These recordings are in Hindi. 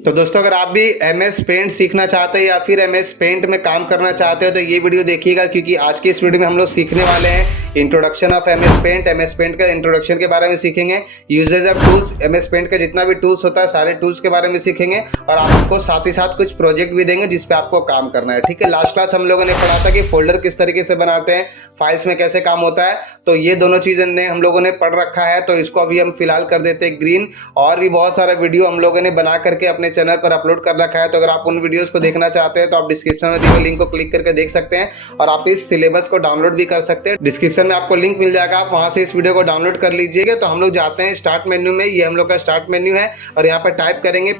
तो दोस्तों अगर आप भी MS पेंट सीखना चाहते हैं या फिर MS पेंट में काम करना चाहते हो तो ये वीडियो देखिएगा, क्योंकि आज की इस वीडियो में हम लोग सीखने वाले हैं इंट्रोडक्शन ऑफ MS पेंट का इंट्रोडक्शन के बारे में सीखेंगे। Usages of tools, MS paint का जितना भी टूल्स होता है सारे टूल्स के बारे में सीखेंगे और आपको साथ ही साथ कुछ प्रोजेक्ट भी देंगे जिस पे आपको काम करना है। ठीक है, लास्ट क्लास हम लोगों ने पढ़ा था कि फोल्डर किस तरीके से बनाते हैं, फाइल्स में कैसे काम होता है, तो ये दोनों चीजें हम लोगों ने पढ़ रखा है। तो इसको अभी हम फिलहाल कर देते हैं ग्रीन। और भी बहुत सारा वीडियो हम लोगों ने बना करके अपने चैनल पर अपलोड कर रखा है, तो अगर आप उन वीडियोस को देखना चाहते हैं तो आप डिस्क्रिप्शन में दिए हुए लिंक को क्लिक करके देख सकते हैं और आप इस सिलेबस को डाउनलोड भी कर सकते हैं। डिस्क्रिप्शन में आपको लिंक मिल जाएगा, आप वहां से इस वीडियो को डाउनलोड कर लीजिएगा। तो हम लोग जाते हैं स्टार्ट मेन्यू में। ये हम लोग का स्टार्ट मेन्यू है और यहाँ पर टाइप करेंगे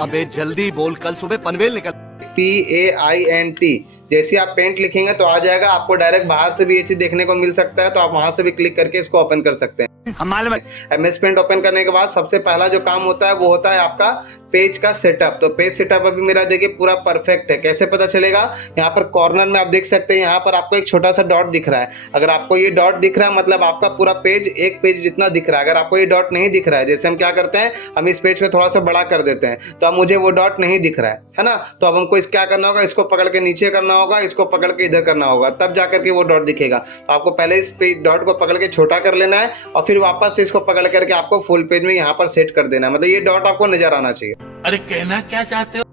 अबे जल्दी बोल, कल सुबह पनवेल निकल। PAINT। जैसे आप पेंट लिखेंगे तो आ जाएगा, आपको डायरेक्ट बाहर से भी ये चीज देखने को मिल सकता है, तो आप वहां से भी क्लिक करके इसको ओपन कर सकते हैं। MS पेंट ओपन करने के बाद सबसे पहला जो काम होता है वो होता है आपका पेज का सेटअप। तो पेज सेटअप अभी मेरा देखिए पूरा परफेक्ट है। कैसे पता चलेगा? यहाँ पर कॉर्नर में आप देख सकते हैं, यहाँ पर आपको एक छोटा सा डॉट दिख रहा है। अगर आपको ये डॉट दिख रहा है मतलब आपका पूरा पेज एक पेज जितना दिख रहा है। अगर आपको ये डॉट नहीं दिख रहा है, जैसे हम क्या करते हैं, हम इस पेज को थोड़ा सा बड़ा कर देते हैं, तो अब मुझे वो डॉट नहीं दिख रहा है ना। तो अब हमको क्या करना होगा, इसको पकड़ के नीचे करना होगा, इसको पकड़ के इधर करना होगा, तब जाकर के वो डॉट दिखेगा। तो आपको पहले इस डॉट को पकड़ के छोटा कर लेना है और फिर वापस से इसको पकड़ करके आपको फुल पेज में यहाँ पर सेट कर देना है। मतलब ये डॉट आपको नजर आना चाहिए। अरे कहना क्या चाहते हो,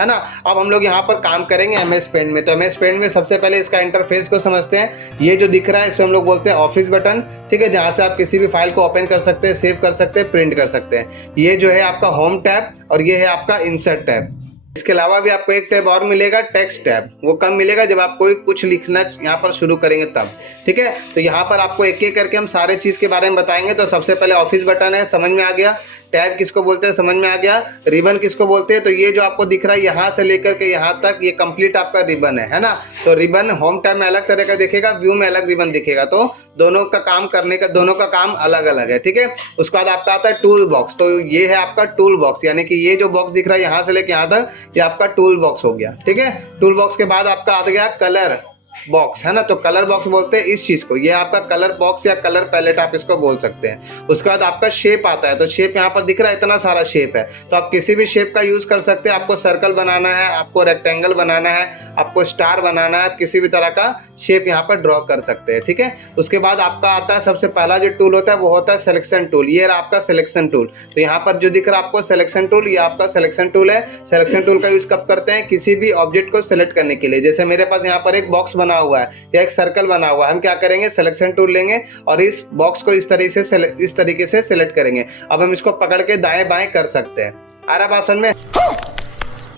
है ना। अब हम लोग यहाँ पर काम करेंगे MS पेंट में। तो MS पेंट में सबसे पहले इसका इंटरफेस को समझते हैं। ये जो दिख रहा है इसको हम लोग बोलते हैं ऑफिस बटन। ठीक है, जहाँ से आप किसी भी फाइल को ओपन कर सकते हैं, सेव कर सकते हैं, प्रिंट कर सकते हैं। ये जो है आपका होम टैब और ये है आपका इंसर्ट टैब। इसके अलावा भी आपको एक टैब और मिलेगा, टेक्स्ट टैब। वो कब मिलेगा? जब आप कोई कुछ लिखना यहाँ पर शुरू करेंगे तब। ठीक है, तो यहाँ पर आपको एक एक करके हम सारे चीज के बारे में बताएंगे। तो सबसे पहले ऑफिस बटन है, समझ में आ गया। टैब किसको बोलते हैं, समझ में आ गया। रिबन किसको बोलते हैं, तो ये जो आपको दिख रहा है यहाँ से लेकर के यहाँ तक ये कंप्लीट आपका रिबन है ना। तो रिबन होम टैब में अलग तरह का दिखेगा, व्यू में अलग रिबन दिखेगा। तो दोनों का काम करने का, दोनों का काम अलग अलग है। ठीक है, उसके बाद आपका आता है टूल बॉक्स। तो ये है आपका टूल बॉक्स, यानी कि ये जो बॉक्स दिख रहा है यहाँ से लेकर यहाँ तक, ये आपका टूल बॉक्स हो गया। ठीक है, टूल बॉक्स के बाद आपका आ गया कलर बॉक्स, है ना। तो कलर बॉक्स बोलते हैं इस चीज को, ये आपका कलर बॉक्स या कलर पैलेट आप इसको बोल सकते हैं। उसके बाद आपका शेप आता है। तो शेप यहाँ पर दिख रहा है, इतना सारा शेप है, तो आप किसी भी शेप का यूज कर सकते हैं। आपको सर्कल बनाना है, आपको रेक्टेंगल बनाना है, आपको स्टार बनाना है, आप किसी भी तरह का शेप यहाँ पर ड्रॉ कर सकते हैं। ठीक है, उसके बाद आपका आता है सबसे पहला जो टूल होता है वो होता है सिलेक्शन टूल। ये रहा आपका सिलेक्शन टूल। तो यहाँ पर जो दिख रहा है आपको सिलेक्शन टूल, ये आपका सिलेक्शन टूल है। सिलेक्शन टूल का यूज कब करते हैं? किसी भी ऑब्जेक्ट को सिलेक्ट करने के लिए। जैसे मेरे पास यहाँ पर एक बॉक्स बना हुआ है या एक सर्कल बना हुआ है, हम क्या करेंगे, सिलेक्शन टूल लेंगे और इस बॉक्स को इस तरीके से सिलेक्ट करेंगे। अब हम इसको पकड़ के दाएं बाएं कर सकते हैं। आ रहा भाषण में?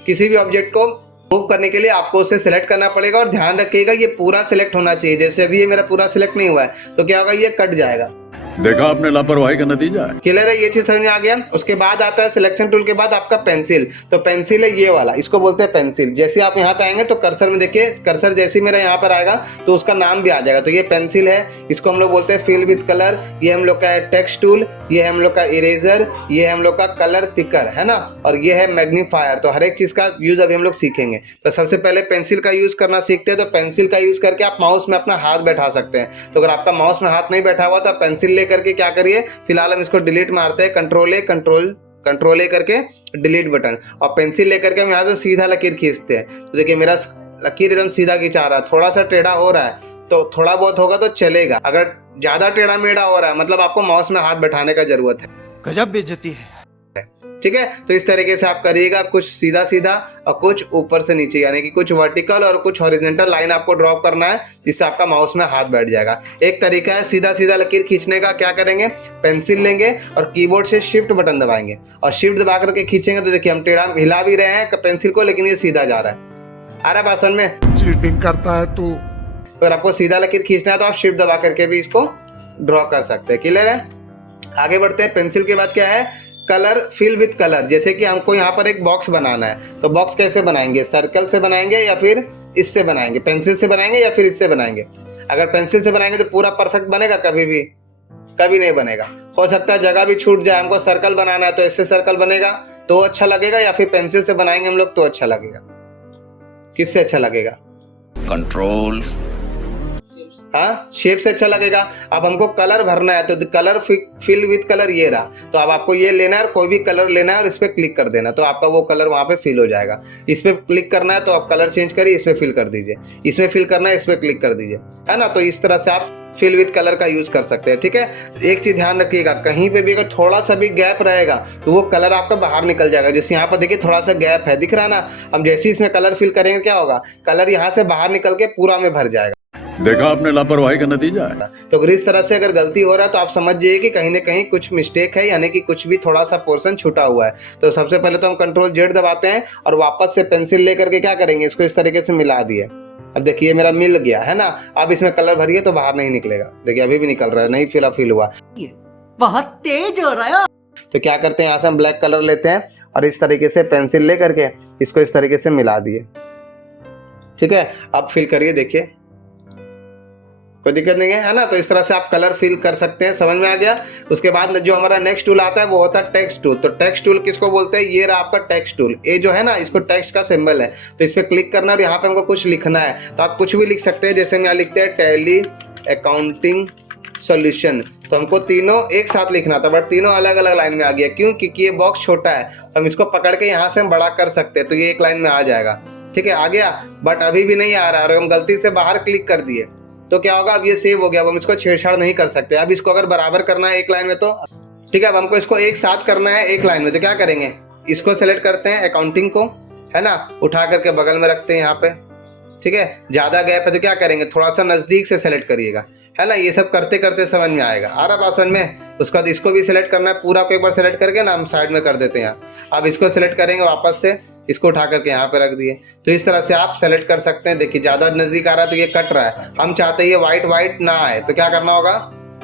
किसी भी ऑब्जेक्ट को मूव करने के लिए आपको उसे सिलेक्ट करना पड़ेगा और ध्यान रखिएगा ये पूरा सिलेक्ट होना चाहिए। जैसे अभी ये मेरा पूरा सिलेक्ट नहीं हुआ है तो क्या होगा, ये कट जाएगा। देखा आपने लापरवाही का नतीजा है। क्लियर है, ये चीज समझ में आ गया। उसके बाद आता है सिलेक्शन टूल के बाद आपका पेंसिल। तो पेंसिल है ये वाला, इसको बोलते हैं पेंसिल। जैसे आप यहाँ पे आएंगे तो कर्सर में देखिए, कर्सर जैसे मेरा यहाँ पर आएगा तो उसका नाम भी आ जाएगा। तो ये पेंसिल है, इसको हम लोग बोलते हैं फिल विद कलर। ये हम लोग का है टेक्स्ट टूल, ये है हम लोग का इरेजर, ये है हम लोग का कलर पिकर, है ना, और ये है मैग्नीफायर। तो हर एक चीज का यूज अभी हम लोग सीखेंगे। तो सबसे पहले पेंसिल का यूज करना सीखते हैं। तो पेंसिल का यूज करके आप माउस में अपना हाथ बैठा सकते हैं। तो अगर आपका माउस में हाथ नहीं बैठा हुआ तो पेंसिल लेकर के क्या करिए, फिलहाल हम इसको डिलीट मारते हैं, कंट्रोल ए करके डिलीट बटन, और पेंसिल लेकर के हम यहाँ से सीधा लकीर खींचते हैं। तो देखिए मेरा लकीर एकदम सीधा खींचा रहा है। थोड़ा सा टेढ़ा हो रहा है तो थोड़ा बहुत होगा तो चलेगा, अगर ज्यादा टेढ़ा मेढ़ा हो रहा है मतलब आपको माउस में हाथ बैठाने का जरूरत है। गजब बेइज्जती है। ठीक है, तो इस तरीके से आप करिएगा, कुछ सीधा सीधा और कुछ ऊपर से नीचे, यानी कि कुछ वर्टिकल और कुछ हॉरिजॉन्टल लाइन आपको ड्रॉ करना है जिससे आपका माउस में हाथ बैठ जाएगा। एक तरीका है सीधा सीधा लकीर खींचने का। क्या करेंगे, पेंसिल लेंगे और कीबोर्ड से शिफ्ट बटन दबाएंगे और शिफ्ट दबा करके खींचेंगे तो देखिए हम टेढ़ा हिला भी रहे हैं पेंसिल को, लेकिन ये सीधा जा रहा है। आ रहा भाषण में? चीटिंग करता है तू। अगर आपको सीधा लकीर खींचना है तो आप शिफ्ट दबा करके भी इसको ड्रॉ कर सकते हैं। क्लियर है, आगे बढ़ते हैं। पेंसिल के बाद क्या है, कलर, फिल विद कलर। जैसे कि हमको यहाँ पर एक बॉक्स बनाना है, तो बॉक्स कैसे बनाएंगे, सर्कल से बनाएंगे या फिर इससे बनाएंगे, पेंसिल से बनाएंगे या फिर इससे बनाएंगे। अगर पेंसिल से बनाएंगे तो पूरा परफेक्ट बनेगा, कभी नहीं बनेगा। हो सकता है जगह भी छूट जाए। हमको सर्कल बनाना है तो इससे सर्कल बनेगा तो अच्छा लगेगा, या फिर पेंसिल से बनाएंगे हम लोग तो अच्छा लगेगा। किससे अच्छा लगेगा? कंट्रोल हाँ, शेप से अच्छा लगेगा। अब हमको कलर भरना है तो कलर फिल विथ कलर ये रहा, तो अब आपको ये लेना है और कोई भी कलर लेना है और इस पर क्लिक कर देना, तो आपका वो कलर वहाँ पे फिल हो जाएगा। इस पर क्लिक करना है तो आप कलर चेंज करिए, इस पर फिल कर दीजिए, इसमें फिल करना है, इस पर क्लिक कर दीजिए, है ना। तो इस तरह से आप फिल विथ कलर का यूज कर सकते हैं, ठीक है। एक चीज ध्यान रखिएगा, कहीं पे भी अगर थोड़ा सा भी गैप रहेगा तो वो कलर आपका बाहर निकल जाएगा। जैसे यहाँ पर देखिए थोड़ा सा गैप है, दिख रहा ना। हम जैसे ही इसमें कलर फिल करेंगे क्या होगा, कलर यहाँ से बाहर निकल के पूरा में भर जाएगा। देखा आपने लापरवाही का नतीजा है। तो अगर इस तरह से अगर गलती हो रहा है तो आप समझ जाइए कि कहीं ना कहीं कुछ मिस्टेक है, यानी कि कुछ भी थोड़ा सा पोर्शन छूटा हुआ है। तो सबसे पहले तो हम Ctrl Z दबाते हैं और वापस से पेंसिल लेकर के क्या करेंगे, इसको इस तरीके से मिला दिए। अब देखिए मेरा मिल गया, है ना। अब इसमें कलर भरिए तो बाहर नहीं निकलेगा, देखिए अभी भी निकल रहा है, नहीं फिल हुआ, बहुत तेज हो रहा है। तो क्या करते हैं, यहाँ से हम ब्लैक कलर लेते हैं और इस तरीके से पेंसिल ले करके इसको इस तरीके से मिला दिए, ठीक है। अब फिल करिए, देखिए कोई दिक्कत नहीं है ना। तो इस तरह से आप कलर फिल कर सकते हैं, समझ में आ गया। उसके बाद जो हमारा नेक्स्ट टूल आता है वो होता है टेक्स्ट टूल। तो टेक्स्ट टूल किसको बोलते हैं, ये रहा आपका टेक्स्ट टूल। ये जो है ना, इसको टेक्स्ट का सिंबल है, तो इस पर क्लिक करना और यहाँ पे हमको कुछ लिखना है। तो आप कुछ भी लिख सकते हैं, जैसे हम यहाँ लिखते हैं टैली अकाउंटिंग सॉल्यूशन। तो हमको तीनों एक साथ लिखना था, बट तीनों अलग अलग लाइन में आ गया, क्यों, क्योंकि ये बॉक्स छोटा है। तो हम इसको पकड़ के यहाँ से हम बड़ा कर सकते हैं, तो ये एक लाइन में आ जाएगा, ठीक है, आ गया। बट अभी भी नहीं आ रहा और हम गलती से बाहर क्लिक कर दिए तो क्या होगा, अब ये सेव हो गया। अब हम इसको छेड़छाड़ नहीं कर सकते। अब इसको अगर बराबर करना है एक लाइन में तो ठीक है, अब हमको इसको एक साथ करना है एक लाइन में, तो क्या करेंगे, इसको सेलेक्ट करते हैं अकाउंटिंग को, है ना, उठा करके बगल में रखते हैं यहाँ पे, ठीक है। ज्यादा गैप है तो क्या करेंगे, थोड़ा सा नजदीक से सेलेक्ट करिएगा, है ना। ये सब करते करते समझ में आएगा, आ रहा बात समझ में। उसके बाद इसको भी सिलेक्ट करना है, पूरा को एक बार सेलेक्ट करके ना हम साइड में कर देते हैं। अब इसको सेलेक्ट करेंगे वापस से, इसको उठा करके यहाँ पे रख दिए। तो इस तरह से आप सेलेक्ट कर सकते हैं। देखिए ज्यादा नजदीक आ रहा है तो ये कट रहा है, हम चाहते हैं ये व्हाइट ना आए, तो क्या करना होगा,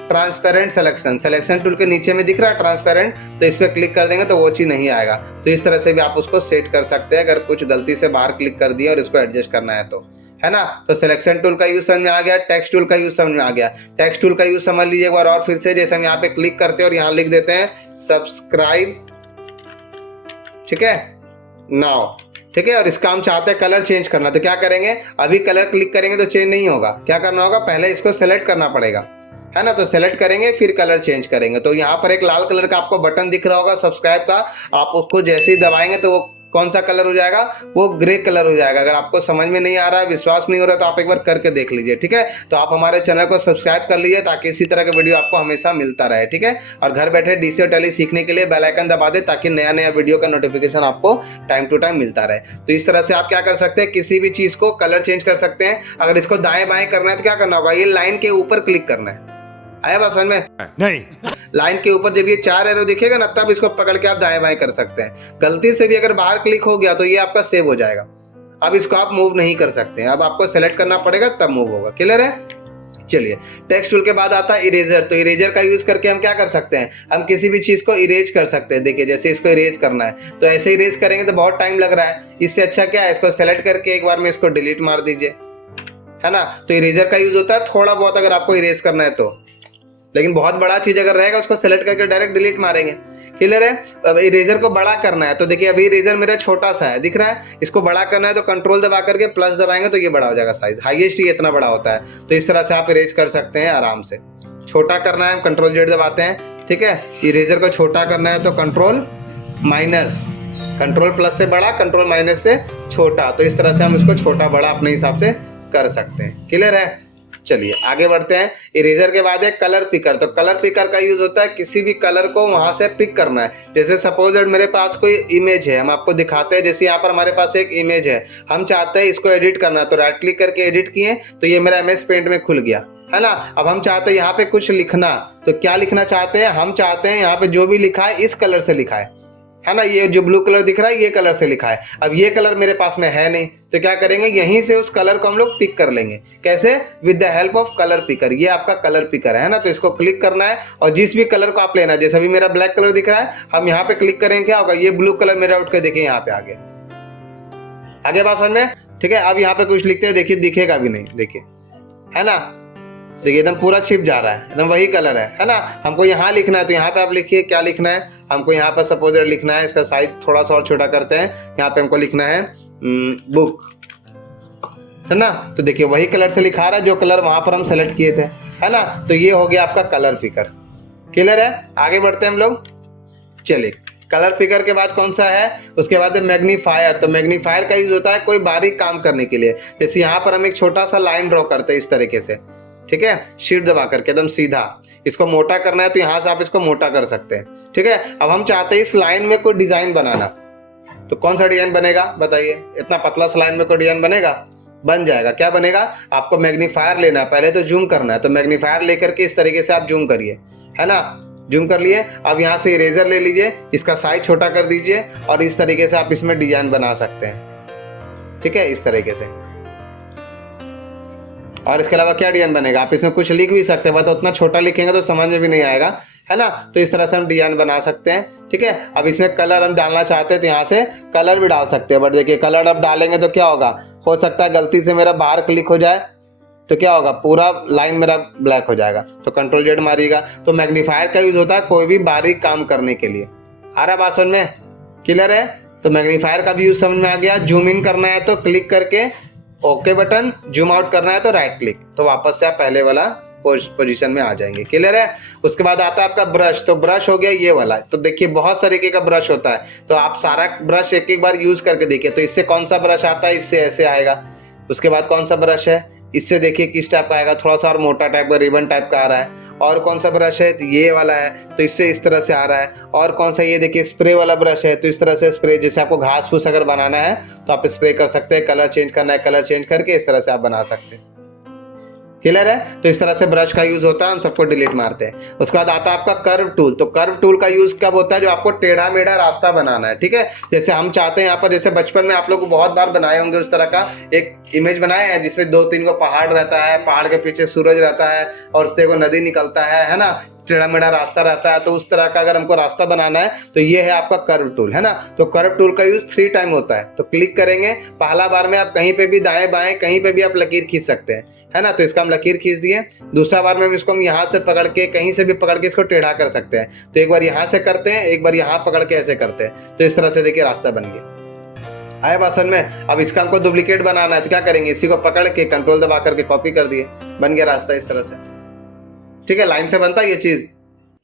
ट्रांसपेरेंट सिलेक्शन टूल के नीचे में दिख रहा है ट्रांसपेरेंट, तो इस पर क्लिक कर देंगे तो वो चीज नहीं आएगा। तो इस तरह से भी आप उसको सेट कर सकते हैं, अगर कुछ गलती से बाहर क्लिक कर दिया और इसको एडजस्ट करना है तो, है ना। तो सिलेक्शन टूल का यूज समझ में आ गया, टेक्स्ट टूल का यूज समझ में आ गया। टेक्स्ट टूल का यूज समझ लीजिए एक बार और फिर से, जैसे हम यहाँ पे क्लिक करते हैं और यहाँ लिख देते हैं सब्सक्राइब, ठीक है, नाउ, ठीक है। और इसका हम चाहते हैं कलर चेंज करना, तो क्या करेंगे, अभी कलर क्लिक करेंगे तो चेंज नहीं होगा, क्या करना होगा, पहले इसको सेलेक्ट करना पड़ेगा, है ना। तो सेलेक्ट करेंगे फिर कलर चेंज करेंगे। तो यहाँ पर एक लाल कलर का आपको बटन दिख रहा होगा सब्सक्राइब का, आप उसको जैसे ही दबाएंगे तो वो कौन सा कलर हो जाएगा, वो ग्रे कलर हो जाएगा। अगर आपको समझ में नहीं आ रहा है, विश्वास नहीं हो रहा, तो आप एक बार करके देख लीजिए, ठीक है। तो आप हमारे चैनल को सब्सक्राइब कर लीजिए ताकि इसी तरह का वीडियो आपको हमेशा मिलता रहे, ठीक है। और घर बैठे डीसी और टैली सीखने के लिए बेल आइकन दबा दे ताकि नया नया वीडियो का नोटिफिकेशन आपको टाइम टू टाइम मिलता रहे। तो इस तरह से आप क्या कर सकते हैं, किसी भी चीज को कलर चेंज कर सकते हैं। अगर इसको दाएं बाएं करना है तो क्या करना होगा, ये लाइन के ऊपर क्लिक करना है, आया बात समझ में, नहीं। लाइन के ऊपर जब ये 4 एरो दिखेगा ना, तब इसको पकड़ के आप दाएं बाएं कर सकते हैं। गलती से भी अगर बाहर क्लिक हो गया तो ये आपका सेव हो जाएगा। अब इसको आप मूव नहीं कर सकते हैं, अब आपको सेलेक्ट करना पड़ेगा तब मूव होगा, क्लियर है। चलिए टेक्स्ट टूल के बाद आता है इरेजर। तो इरेजर का यूज करके हम क्या कर सकते हैं, हम किसी भी चीज को इरेज कर सकते हैं। देखिए जैसे इसको इरेज करना है तो ऐसे इरेज करेंगे तो बहुत टाइम लग रहा है, इससे अच्छा क्या है, इसको सेलेक्ट करके एक बार में इसको डिलीट मार दीजिए, है ना। तो इरेजर का यूज होता है थोड़ा बहुत अगर आपको इरेज करना है तो, लेकिन बहुत बड़ा चीज अगर रहेगा उसको सेलेक्ट करके डायरेक्ट डिलीट मारेंगे, क्लियर है। अब इरेजर को बड़ा करना है तो देखिए अभी इरेजर मेरा छोटा सा है, दिख रहा है, इसको बड़ा करना है तो कंट्रोल दबा करके प्लस दबाएंगे तो ये बड़ा हो जाएगा साइज, हाईएस्ट ही इतना बड़ा होता है। तो इस तरह से आप इरेज कर सकते हैं आराम से। छोटा करना है Ctrl Z दबाते हैं, ठीक है। इरेजर को छोटा करना है तो कंट्रोल प्लस से बड़ा, कंट्रोल माइनस से छोटा। तो इस तरह से हम इसको छोटा बड़ा अपने हिसाब से कर सकते हैं, क्लियर है। चलिए आगे बढ़ते हैं। इरेजर के बाद है कलर पिकर। तो कलर पिकर का यूज होता है किसी भी कलर को वहां से पिक करना है। जैसे सपोज मेरे पास कोई इमेज है, हम आपको दिखाते हैं। जैसे यहाँ पर हमारे पास एक इमेज है, हम चाहते हैं इसको एडिट करना, तो राइट क्लिक करके एडिट किए तो ये मेरा MS पेंट में खुल गया, है ना। अब हम चाहते हैं यहाँ पे कुछ लिखना, तो क्या लिखना चाहते हैं, हम चाहते हैं यहाँ पे जो भी लिखा है इस कलर से लिखा है ना। ये जो ब्लू कलर दिख रहा है ये कलर से लिखा है। अब ये कलर मेरे पास में है नहीं, तो क्या करेंगे, यहीं से उस कलर को हम लोग पिक कर लेंगे। कैसे, with the help of colour picker. ये आपका कलर पिकर है ना। तो इसको क्लिक करना है और जिस भी कलर को आप लेना है, जैसे अभी मेरा ब्लैक कलर दिख रहा है, हम यहाँ पे क्लिक करेंगे, क्या होगा, ये ब्लू कलर मेरा उठ के देखिए यहाँ पे आ गया। आगे बात समझ में, ठीक है। अब यहाँ पे कुछ लिखते हैं, देखिए दिखेगा भी नहीं, देखिए, है ना, देखिए एकदम पूरा छिप जा रहा है, एकदम वही कलर है ना। हमको यहाँ लिखना है तो यहाँ पे आप लिखिए क्या लिखना है। हमको यहाँ पर सपोज लिखना है, इसका साइज थोड़ा सा और छोटा करते हैं। यहाँ पे हमको लिखना है बुक, है ना। तो देखिए वही कलर से लिखा रहा है जो कलर वहां पर हम सेलेक्ट किए थे, है ना। तो ये हो गया आपका कलर पिकर। क्लियर है, आगे बढ़ते हैं हम लोग। चलिए, कलर पिकर के बाद कौन सा है, उसके बाद है मैग्नीफायर। तो मैग्नीफायर का यूज होता है कोई बारीक काम करने के लिए। जैसे यहाँ पर हम एक छोटा सा लाइन ड्रॉ करते हैं इस तरीके से, ठीक है, शीट दबा करके एकदम सीधा। इसको मोटा करना है तो यहाँ से आप इसको मोटा कर सकते हैं, ठीक है। अब हम चाहते हैं इस लाइन में कोई डिजाइन बनाना, तो कौन सा डिजाइन बनेगा बताइए। इतना पतला सा लाइन में कोई डिजाइन बनेगा, बन जाएगा। क्या बनेगा, आपको मैग्नीफायर लेना है, पहले तो जूम करना है। तो मैग्नीफायर लेकर के इस तरीके से आप जूम करिए, है ना। जूम कर लिए। अब यहाँ से इरेजर ले लीजिए, इसका साइज छोटा कर दीजिए और इस तरीके से आप इसमें डिजाइन बना सकते हैं, ठीक है, इस तरीके से। और इसके अलावा क्या डिजाइन बनेगा, आप इसमें कुछ लिख भी सकते हैं, तो उतना छोटा लिखेंगे तो समझ में भी नहीं आएगा, है ना। तो इस तरह से हम डिजाइन बना सकते हैं, ठीक है। अब इसमें कलर हम डालना चाहते हैं तो यहाँ से कलर भी डाल सकते हैं। बट देखिए कलर अब डालेंगे तो क्या होगा, हो सकता है गलती से मेरा बाहर क्लिक हो जाए तो क्या होगा, पूरा लाइन मेरा ब्लैक हो जाएगा। तो कंट्रोल जेड मारिएगा। तो मैग्नीफायर का यूज होता है कोई भी बारीक काम करने के लिए। आ रहा बात समझ में, क्लियर है। तो मैग्नीफायर का भी यूज समझ में आ गया। जूम इन करना है तो क्लिक करके ओके बटन, जूम आउट करना है तो राइट क्लिक, तो वापस से आप पहले वाला पोजीशन में आ जाएंगे। क्लियर है। उसके बाद आता है आपका ब्रश। तो ब्रश हो गया ये वाला। तो देखिए बहुत तरीके का ब्रश होता है, तो आप सारा ब्रश एक एक बार यूज करके देखिए। तो इससे कौन सा ब्रश आता है, इससे ऐसे आएगा। उसके बाद कौन सा ब्रश है, इससे देखिए किस टाइप का आएगा, थोड़ा सा और मोटा टाइप का, रिबन टाइप का आ रहा है। और कौन सा ब्रश है, तो ये वाला है, तो इससे इस तरह से आ रहा है। और कौन सा, ये देखिए स्प्रे वाला ब्रश है, तो इस तरह से स्प्रे, जैसे आपको घास फूस अगर बनाना है तो आप स्प्रे कर सकते हैं। कलर चेंज करना है, कलर चेंज करके इस तरह से आप बना सकते हैं। क्लियर है। तो इस तरह से ब्रश का यूज होता है, हम सबको डिलीट मारते हैं। उसके बाद आता है आपका कर्व टूल। तो कर्व टूल का यूज कब होता है, जो आपको टेढ़ा मेढ़ा रास्ता बनाना है, ठीक है। जैसे हम चाहते हैं यहाँ पर, जैसे बचपन में आप लोग बहुत बार बनाए होंगे उस तरह का एक इमेज बनाए हैं जिसमें 2-3 को पहाड़ रहता है, पहाड़ के पीछे सूरज रहता है और उससे को नदी निकलता है ना, टेढ़ा मेढ़ा रास्ता रहता है। तो उस तरह का अगर हमको रास्ता बनाना है तो ये है आपका कर्व टूल, है ना। तो कर्व टूल का यूज 3 टाइम होता है। तो क्लिक करेंगे, पहला बार में आप कहीं पे भी दाएं बाएं कहीं पे भी आप लकीर खींच सकते हैं, है ना। तो इसका हम लकीर खींच दिए। दूसरा बार में इसको हम यहाँ से पकड़ के, कहीं से भी पकड़ के इसको टेढ़ा कर सकते हैं। तो एक बार यहाँ से करते हैं, एक बार यहाँ पकड़ के ऐसे करते हैं। तो इस तरह से देखिए रास्ता बन गया। आए बात समझ में। अब इसका हमको डुप्लीकेट बनाना है तो क्या करेंगे, इसी को पकड़ के कंट्रोल दबा करके कॉपी कर दिए, बन गया रास्ता इस तरह से, ठीक है। लाइन से बनता है ये चीज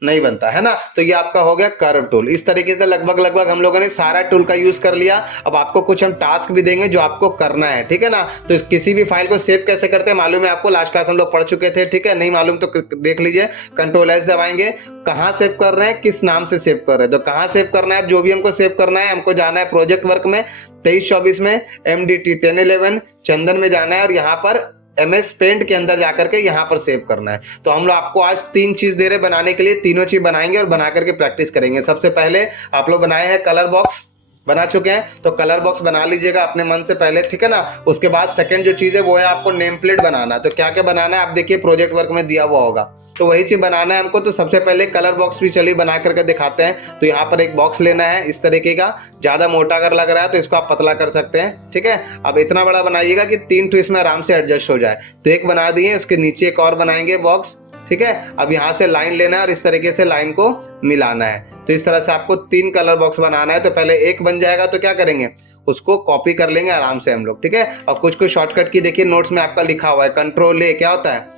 नहीं बनता, है ना। तो ये आपका हो गया कर्व टूल। इस तरीके से लगभग हम लोगों ने सारा टूल का यूज कर लिया। अब आपको कुछ हम टास्क भी देंगे जो आपको करना है, ठीक है ना। तो किसी भी फाइल को सेव कैसे करते हैं मालूम है आपको, लास्ट क्लास हम लोग पढ़ चुके थे, ठीक है। नहीं मालूम तो देख लीजिए। कंट्रोल एस दबाएंगे, कहाँ सेव कर रहे हैं, किस नाम से सेव कर रहे हैं, तो कहाँ सेव करना है, जो भी हमको सेव करना है, हमको जाना है प्रोजेक्ट वर्क में 23-24 में, MDT 1011 चंदन में जाना है और यहाँ पर MS पेंट के अंदर जाकर के यहाँ पर सेव करना है। तो हम लोग आपको आज 3 चीज दे रहे बनाने के लिए, तीनों चीज बनाएंगे और बना करके प्रैक्टिस करेंगे। सबसे पहले आप लोग बनाए हैं कलर बॉक्स, बना चुके हैं, तो कलर बॉक्स बना लीजिएगा अपने मन से पहले, ठीक है ना। उसके बाद सेकंड जो चीज है वो है आपको नेम प्लेट बनाना। तो क्या क्या बनाना है आप देखिए, प्रोजेक्ट वर्क में दिया हुआ होगा, तो वही चीज बनाना है हमको। तो सबसे पहले कलर बॉक्स भी चलिए बना करके दिखाते हैं। तो यहाँ पर एक बॉक्स लेना है इस तरीके का, ज्यादा मोटा अगर लग रहा है तो इसको आप पतला कर सकते हैं, ठीक है। अब इतना बड़ा बनाइएगा कि 3 तो इसमें आराम से एडजस्ट हो जाए। तो एक बना दिए, उसके नीचे एक और बनाएंगे बॉक्स, ठीक है। अब यहाँ से लाइन लेना है और इस तरीके से लाइन को मिलाना है। तो इस तरह से आपको 3 कलर बॉक्स बनाना है। तो पहले एक बन जाएगा तो क्या करेंगे, उसको कॉपी कर लेंगे आराम से हम लोग, ठीक है। और कुछ शॉर्टकट की देखिए नोट्स में आपका लिखा हुआ है। कंट्रोल ए क्या होता है,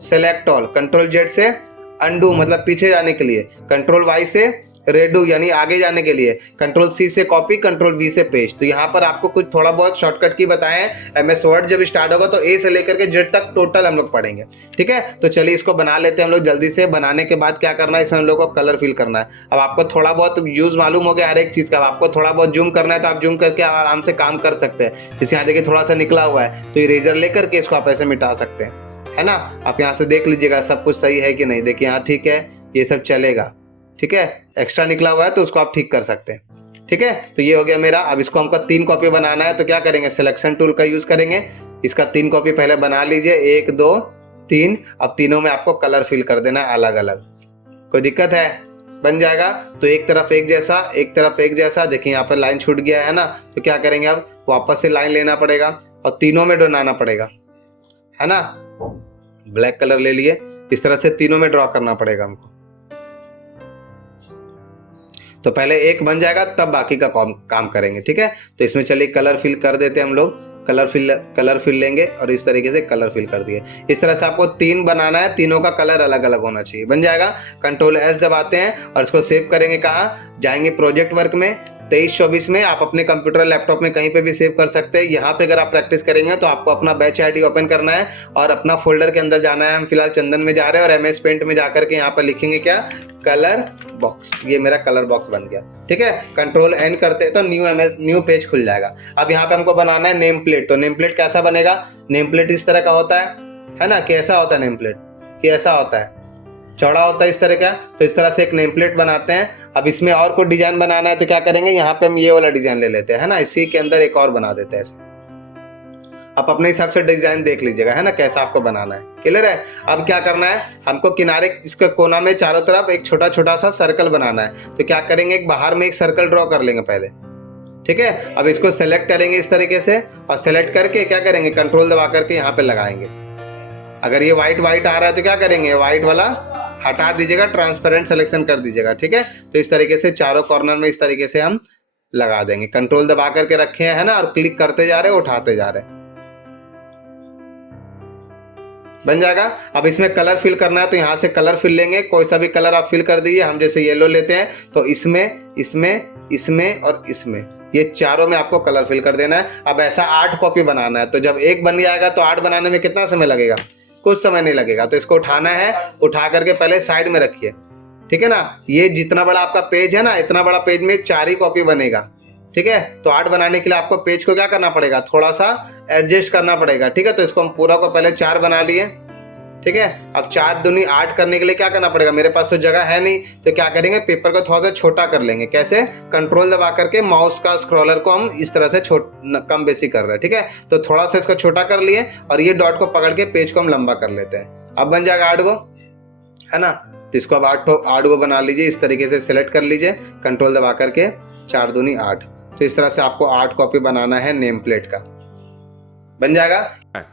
सेलेक्ट ऑल, कंट्रोल जेड से अनडू मतलब पीछे जाने के लिए, कंट्रोल वाई से रेडू यानी आगे जाने के लिए, कंट्रोल सी से कॉपी, कंट्रोल वी से पेस्ट। तो यहाँ पर आपको कुछ थोड़ा बहुत शॉर्टकट की बताए हैं। MS वर्ड जब स्टार्ट होगा तो ए से लेकर के जेड तक टोटल हम लोग पढ़ेंगे, ठीक है। तो चलिए इसको बना लेते हैं हम लोग जल्दी से। बनाने के बाद क्या करना है, इसमें हम लोग को कलर फिल करना है। अब आपको थोड़ा बहुत यूज मालूम हो गया हर एक चीज का। अब आपको थोड़ा बहुत जूम करना है तो आप जूम करके आराम से काम कर सकते हैं। जैसे यहाँ देखिए थोड़ा सा निकला हुआ है तो इरेजर लेकर के इसको आप ऐसे मिटा सकते हैं, है ना। आप यहाँ से देख लीजिएगा सब कुछ सही है कि नहीं। देखिए यहाँ ठीक है, ये सब चलेगा, ठीक है। एक्स्ट्रा निकला हुआ है तो उसको आप ठीक कर सकते हैं, ठीक है। तो ये हो गया मेरा। अब इसको हमको 3 कॉपी बनाना है तो क्या करेंगे, सिलेक्शन टूल का यूज करेंगे। इसका 3 कॉपी पहले बना लीजिए, 1 2 3। अब तीनों में आपको कलर फिल कर देना है अलग अलग। कोई दिक्कत है, बन जाएगा। तो एक तरफ एक जैसा, एक तरफ एक जैसा। देखिए यहाँ पर लाइन छूट गया है ना, तो क्या करेंगे, अब वापस से लाइन लेना पड़ेगा और तीनों में बनाना पड़ेगा, है ना। ब्लैक कलर ले लिए, इस तरह से तीनों में ड्रॉ करना पड़ेगा हमको। तो पहले एक बन जाएगा तब बाकी का काम करेंगे, ठीक है। तो इसमें चलिए कलर फिल कर देते हैं हम लोग। कलर फिल लेंगे और इस तरीके से कलर फिल कर दिए। इस तरह से आपको 3 बनाना है, तीनों का कलर अलग अलग होना चाहिए। बन जाएगा। कंट्रोल एस दबाते हैं और इसको सेव करेंगे। कहाँ जाएंगे? प्रोजेक्ट वर्क में 23-24 में। आप अपने कंप्यूटर लैपटॉप में कहीं पे भी सेव कर सकते हैं। यहाँ पे अगर आप प्रैक्टिस करेंगे तो आपको अपना बैच आईडी ओपन करना है और अपना फोल्डर के अंदर जाना है। हम फिलहाल चंदन में जा रहे हैं और एमएस पेंट में जाकर के यहाँ पर लिखेंगे क्या? Colour box. ये मेरा कलर बॉक्स बन गया। ठीक है, कंट्रोल एन करते हैं तो न्यू पेज खुल जाएगा। अब यहाँ पे हमको बनाना है नेम प्लेट। तो नेम प्लेट कैसा बनेगा? नेम प्लेट इस तरह का होता है ना? कैसा होता है नेम प्लेट? कि ऐसा होता है, चौड़ा होता है इस तरह का। तो इस तरह से एक नेम प्लेट बनाते हैं। अब इसमें और कोई डिजाइन बनाना है तो क्या करेंगे? यहाँ पे हम ये वाला डिजाइन ले लेते हैं, है ना? इसी के अंदर एक और बना देते हैं ऐसे। आप अपने हिसाब से डिजाइन देख लीजिएगा, है ना, कैसा आपको बनाना है। क्लियर है? अब क्या करना है? हमको किनारे इसके कोना में चारों तरफ एक छोटा छोटा सा सर्कल बनाना है। तो क्या करेंगे? एक बाहर में एक सर्कल ड्रॉ कर लेंगे पहले। ठीक है, अब इसको सेलेक्ट करेंगे इस तरीके से और सेलेक्ट करके क्या करेंगे? कंट्रोल दबा करके यहाँ पे लगाएंगे। अगर ये व्हाइट आ रहा है तो क्या करेंगे? व्हाइट वाला हटा दीजिएगा, ट्रांसपेरेंट सिलेक्शन कर दीजिएगा। ठीक है, तो इस तरीके से चारों कॉर्नर में इस तरीके से हम लगा देंगे। कंट्रोल दबा करके रखे हैं, है ना, और क्लिक करते जा रहे हैं, उठाते जा रहे हैं। बन जाएगा। अब इसमें कलर फिल करना है तो यहाँ से कलर फिल लेंगे। कोई सा भी कलर आप फिल कर दीजिए। हम जैसे येलो लेते हैं तो इसमें और इसमें, ये चारों में आपको कलर फिल कर देना है। अब ऐसा 8 कॉपी बनाना है। तो जब एक बन जाएगा तो 8 बनाने में कितना समय लगेगा? कुछ समय नहीं लगेगा। तो इसको उठाना है, उठा करके पहले साइड में रखिए। ठीक है ना? ये जितना बड़ा आपका पेज है ना, इतना बड़ा पेज में 4 ही कॉपी बनेगा। ठीक है, तो 8 बनाने के लिए आपको पेज को क्या करना पड़ेगा? थोड़ा सा एडजस्ट करना पड़ेगा। ठीक है, तो इसको हम पूरा को पहले 4 बना लिए। ठीक है, अब 4 दूनी 8 करने के लिए क्या करना पड़ेगा? मेरे पास तो जगह है नहीं, तो क्या करेंगे? पेपर को थोड़ा सा छोटा कर लेंगे। कैसे? कंट्रोल दबा करके माउस का स्क्रॉलर को हम इस तरह से कम बेसी कर रहे हैं। ठीक है, तो थोड़ा सा इसको छोटा कर लिए और ये डॉट को पकड़ के पेज को हम लंबा कर लेते हैं। अब बन जाएगा 8 गो, है ना? तो इसको अब 8 गो बना लीजिए। इस तरीके से सिलेक्ट कर लीजिए, कंट्रोल दबा करके 4 दूनी 8। तो इस तरह से आपको 8 कॉपी बनाना है नेम प्लेट का। बन जाएगा?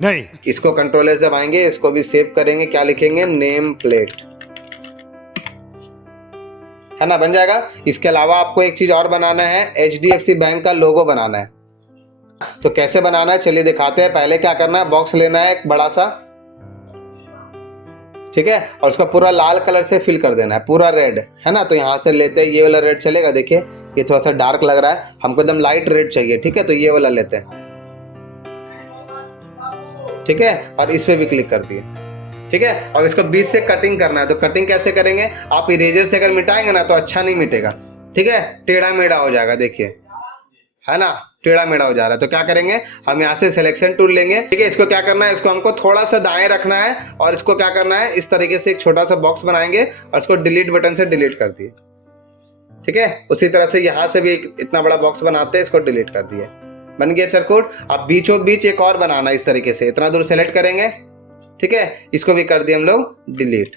नहीं। इसको कंट्रोल एस दबाएंगे, इसको भी सेव करेंगे। क्या लिखेंगे? नेम प्लेट, है ना? बन जाएगा। इसके अलावा आपको एक चीज और बनाना है, HDFC बैंक का लोगो बनाना है। तो कैसे बनाना है चलिए दिखाते हैं। पहले क्या करना है? बॉक्स लेना है एक बड़ा सा, ठीक है, और उसका पूरा लाल कलर से फिल कर देना है, पूरा रेड, है ना? तो यहां से लेते हैं, ये वाला रेड चलेगा। देखिए ये थोड़ा सा डार्क लग रहा है, हमको एकदम लाइट रेड चाहिए। ठीक है, तो ये वाला लेते हैं। ठीक है, और इस पे भी क्लिक कर दिए। ठीक है, और इसको बीच से कटिंग करना है। तो कटिंग कैसे करेंगे? आप इरेजर से अगर मिटाएंगे ना तो अच्छा नहीं मिटेगा। ठीक है, टेढ़ा मेढ़ा हो जाएगा। देखिए, है ना, टेढ़ा मेढ़ा हो जा रहा है। तो क्या करेंगे? हम यहाँ से सिलेक्शन टूल लेंगे। ठीक है, इसको क्या करना है? इसको हमको थोड़ा सा दाएं रखना है और इसको क्या करना है? इस तरीके से एक छोटा सा बॉक्स बनाएंगे और इसको डिलीट बटन से डिलीट कर दिए। ठीक है, उसी तरह से यहाँ से भी इतना बड़ा बॉक्स बनाते हैं, इसको डिलीट कर दिए। बन गया चरकूट। अब बीचों बीच एक और बनाना इस तरीके से, इतना दूर सेलेक्ट करेंगे। ठीक है, इसको भी कर दिए हम लोग डिलीट।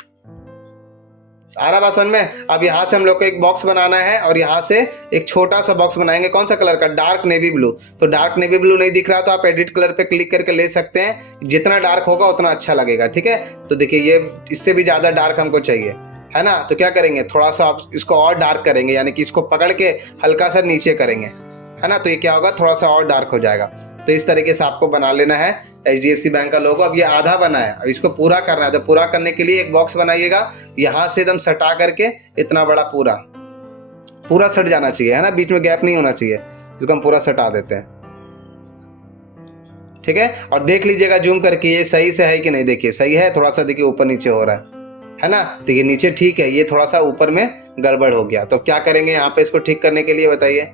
आ रहा बात समझ में? अब यहाँ से हम लोग को एक बॉक्स बनाना है और यहाँ से एक छोटा सा बॉक्स बनाएंगे। कौन सा कलर का? Dark navy blue. तो डार्क नेवी ब्लू नहीं दिख रहा तो आप एडिट कलर पे क्लिक करके ले सकते हैं। जितना डार्क होगा उतना अच्छा लगेगा। ठीक है, तो देखिए ये इससे भी ज्यादा डार्क हमको चाहिए, है ना? तो क्या करेंगे? थोड़ा सा आप इसको और डार्क करेंगे, यानी कि इसको पकड़ के हल्का सा नीचे करेंगे, है ना? तो ये क्या होगा? थोड़ा सा और डार्क हो जाएगा। तो इस तरीके से आपको बना लेना है HDFC बैंक का लोगो। अब ये आधा बना है, अब इसको पूरा करना है। तो पूरा करने के लिए एक बॉक्स बनाइएगा, यहाँ से एकदम सटा करके इतना बड़ा पूरा सट जाना चाहिए, है ना? बीच में गैप नहीं होना चाहिए। इसको हम पूरा सटा देते हैं। ठीक है, और देख लीजिएगा जूम करके ये सही से है कि नहीं। देखिए सही है, थोड़ा सा देखिए ऊपर नीचे हो रहा है ना? देखिए नीचे ठीक है, ये थोड़ा सा ऊपर में गड़बड़ हो गया। तो क्या करेंगे यहाँ पे इसको ठीक करने के लिए? बताइए।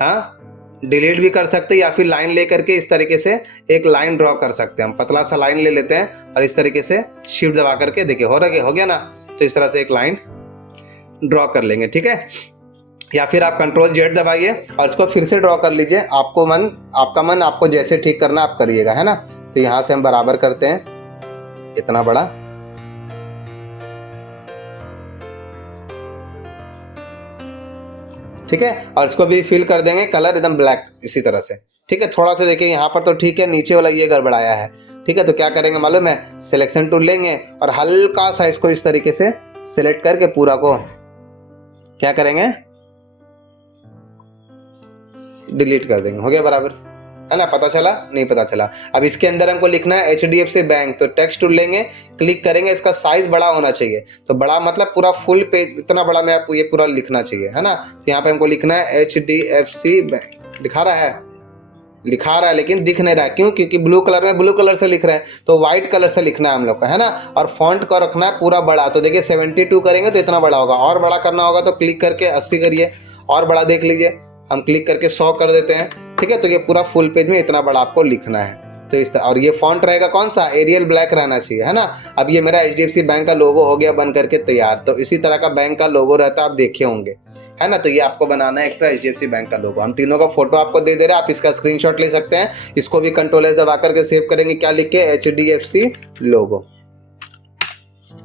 हाँ, डिलीट भी कर सकते हैं या फिर लाइन ले करके इस तरीके से एक लाइन ड्रॉ कर सकते हैं। हम पतला सा लाइन ले लेते हैं और इस तरीके से शिफ्ट दबा करके देखिए हो गया ना? तो इस तरह से एक लाइन ड्रॉ कर लेंगे। ठीक है, या फिर आप कंट्रोल Z दबाइए और इसको फिर से ड्रॉ कर लीजिए। आपका मन आपको जैसे ठीक करना आप करिएगा, है ना? तो यहाँ से हम बराबर करते हैं इतना बड़ा। ठीक है, और इसको भी फिल कर देंगे कलर एकदम ब्लैक इसी तरह से। ठीक है, थोड़ा सा देखिए यहाँ पर तो ठीक है, नीचे वाला ये गड़बड़ाया है। ठीक है, तो क्या करेंगे मालूम है? सिलेक्शन टूल लेंगे और हल्का सा इसको इस तरीके से सिलेक्ट करके पूरा को क्या करेंगे? डिलीट कर देंगे। हो गया बराबर, है ना, पता चला? नहीं पता चला। अब इसके अंदर हमको लिखना है HDFC बैंक, तो टेक्स्ट टूल लेंगे, क्लिक करेंगे, इसका साइज बड़ा होना चाहिए। तो बड़ा मतलब पूरा फुल पेज इतना बड़ा में आपको ये पूरा लिखना चाहिए, है ना। तो यहाँ पे हमको लिखना है HDFC बैंक। लिखा रहा है? लिखा रहा है लेकिन दिख नहीं रहा है, क्यों? क्योंकि ब्लू कलर में ब्लू कलर से लिख रहे हैं, तो व्हाइट कलर से लिखना है हम लोग को, है ना। और फॉन्ट को रखना है पूरा बड़ा। तो देखिए 72 करेंगे तो इतना बड़ा होगा, और बड़ा करना होगा तो क्लिक करके 80 करिए, और बड़ा देख लीजिए। हम क्लिक करके 100 कर देते हैं, ठीक है। तो ये पूरा फुल पेज में इतना बड़ा आपको लिखना है। तो इस तरह, और ये फॉन्ट रहेगा कौन सा? एरियल ब्लैक रहना चाहिए, है ना। अब ये मेरा HDFC बैंक का लोगो हो गया बन करके तैयार। तो इसी तरह का बैंक का लोगो रहता है, आप देखे होंगे, है ना। तो ये आपको बनाना है एक तो HDFC बैंक का लोगो। हम तीनों का फोटो आपको दे रहे हैं, आप इसका स्क्रीनशॉट ले सकते हैं। इसको भी कंट्रोल दबा करके सेव करेंगे, क्या लिख के? HDFC लोगो।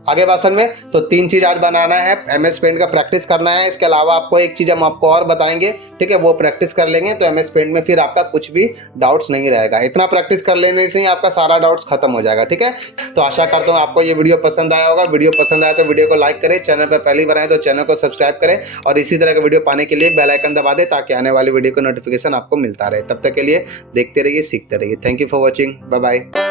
आगे भाषण में तो 3 चीज आज बनाना है, MS पेंट का प्रैक्टिस करना है। इसके अलावा आपको एक चीज हम आपको और बताएंगे, ठीक है, वो प्रैक्टिस कर लेंगे तो MS पेंट में फिर आपका कुछ भी डाउट्स नहीं रहेगा। इतना प्रैक्टिस कर लेने से ही आपका सारा डाउट्स खत्म हो जाएगा, ठीक है। तो आशा करता हूँ आपको ये वीडियो पसंद आया होगा। वीडियो पसंद आया तो वीडियो को लाइक करें, चैनल पर पहली बार आए तो चैनल को सब्सक्राइब करें, और इसी तरह का वीडियो पाने के लिए बेल आइकन दबा दें ताकि आने वाली वीडियो का नोटिफिकेशन आपको मिलता रहे। तब तक के लिए देखते रहिए, सीखते रहिए। Thank you for watching, bye bye.